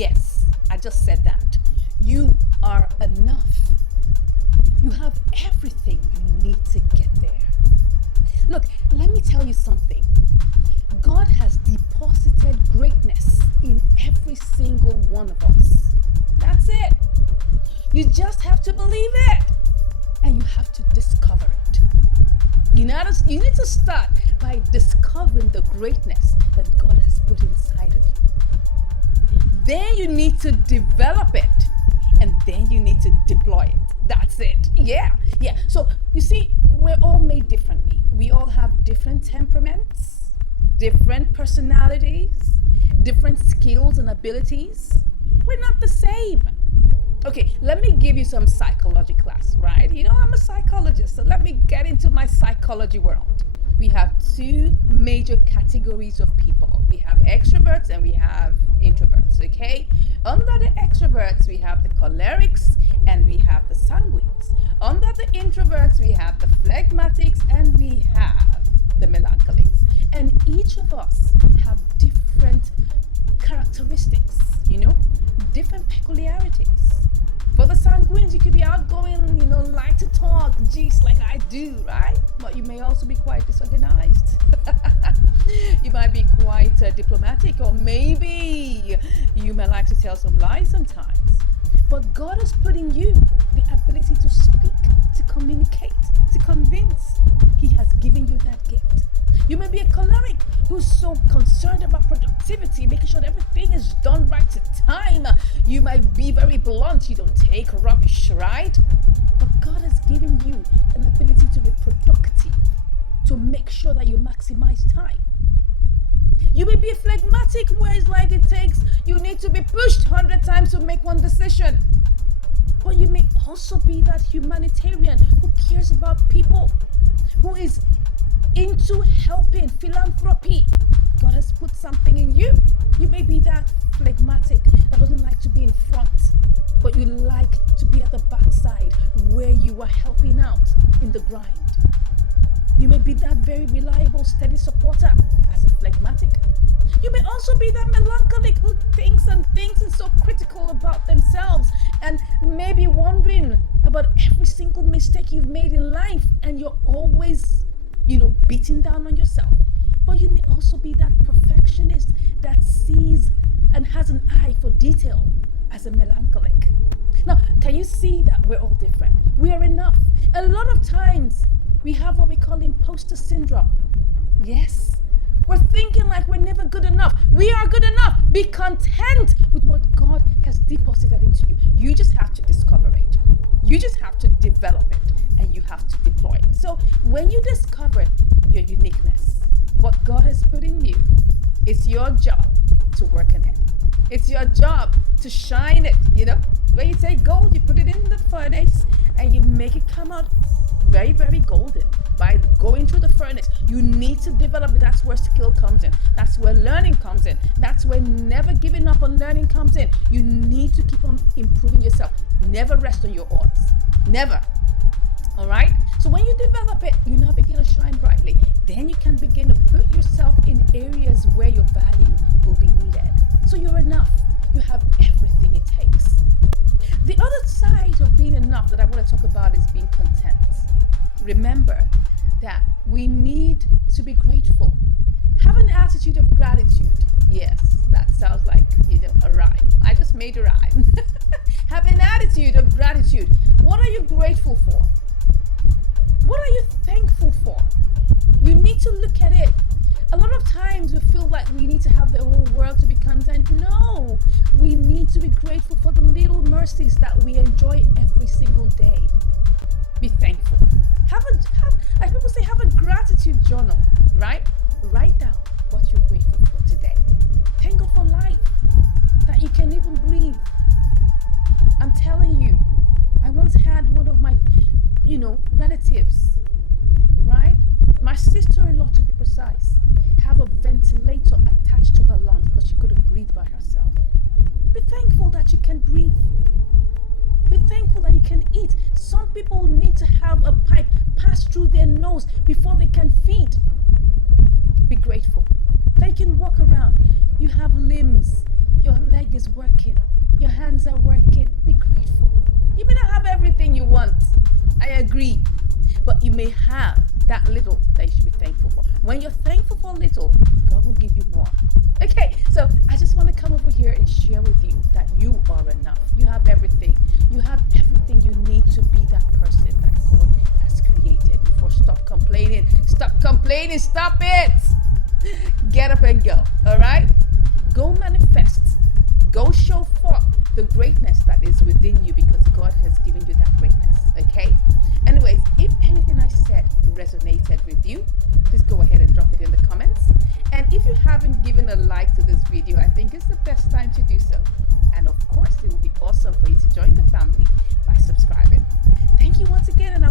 Yes, I just said that. You are enough. You have everything you need to get there. Look, let me tell you something. God has deposited greatness in every single one of us. That's it. You just have to believe it. And you have to discover it. You need to start by discovering the greatness that God has put inside of you. Then you need to develop it. And then you need to deploy it. That's it. Yeah. So you see, we're all made differently. We all have different temperaments, different personalities, different skills and abilities. We're not the same. Okay, let me give you some psychology class, right? You know, I'm a psychologist, so let me get into my psychology world. We have two major categories of people. We have extroverts and we have introverts, okay? Under the extroverts, we have the cholerics and we have the sanguines. Under the introverts, we have the phlegmatics and we have the melancholics. And each of us have different characteristics, different peculiarities. For the sanguines, you could be outgoing, like to talk, geez, like I do, right? But you may also be quite disorganized. You might be quite diplomatic, or maybe you may like to tell some lies sometimes. But God has put in you the ability to speak, to communicate, to convince. He has given you that gift. You may be a choleric who's so concerned about productivity, making sure that everything is done right to time. You might be very blunt. You don't take rubbish, right? But God has given you an ability to be productive, to make sure that you maximize time. You may be a phlegmatic where it's like you need to be pushed 100 times to make one decision. But you may also be that humanitarian who cares about people, who is into helping, philanthropy. God has put something in you. You may be that phlegmatic that doesn't like to be in front, but you like to be at the backside where you are helping out in the grind. You may be that very reliable, steady supporter as a phlegmatic. You may also be that melancholic who thinks and is so critical about themselves and maybe wondering about every single mistake you've made in life, and you're always beating down on yourself. But you may also be that perfectionist that sees and has an eye for detail as a melancholic. Now, can you see that we're all different? We are enough. A lot of times we have what we call imposter syndrome. Yes, we're thinking like we're never good enough. We are good enough. Be content with what God has deposited into you. You just have to discover it. You just have to develop it, and you have to deploy it. So when you discover your uniqueness, what God has put in you, it's your job to work on it. It's your job to shine it. When you take gold, you put it in the furnace and you make it come out very, very golden by going through the furnace. You need to develop it. That's where skill comes in. That's where learning comes in. That's where never giving up on learning comes in. You need to keep on improving yourself. Never rest on your oars. Never. All right? So when you develop it, you now begin to shine brightly. Then you can begin to put yourself in areas where your value will be needed. So you're enough. You have everything it takes. The other side of being enough that I want to talk about is being content. Remember that we need to be grateful. Have an attitude of gratitude. Yes, that sounds like, a rhyme. I just made a rhyme. Have an attitude of gratitude. What are you grateful for? What are you thankful for? You need to look at it. A lot of times we feel like we need to have the whole world to be content. No, we need to be grateful for the little mercies that we enjoy every single day. Be thankful. Like people say, have a gratitude journal, right? Write down what you're grateful for today. Thank God for life, that you can even breathe. I'm telling you, I once had one of my, relatives, right? My sister-in-law, to be precise, have a ventilator attached to her lungs because she couldn't breathe by herself. Be thankful that you can breathe. Be thankful that you can eat. Some people need to have a pipe pass through their nose before they can feed. Be grateful that you can walk around. You have limbs. Your legs leg is working, your hands are working. Be grateful. You may not have everything you want. I agree. But you may have that little that you should be thankful for. When you're thankful for little, God will give you more. Okay, so I just want to come over here and share with you that you are enough. You have everything. You have everything you need to be that person that God has created you for. Stop complaining. Stop complaining. Stop it. Get up and go. All right? Go manifest. Go show forth the greatness that is within you because God has given you that greatness. Okay? Anyways, if anything I said resonated with you, please go ahead and drop it in the comments. And if you haven't given a like to this video, I think it's the best time to do so. And of course, it would be awesome for you to join the family by subscribing. Thank you once again, and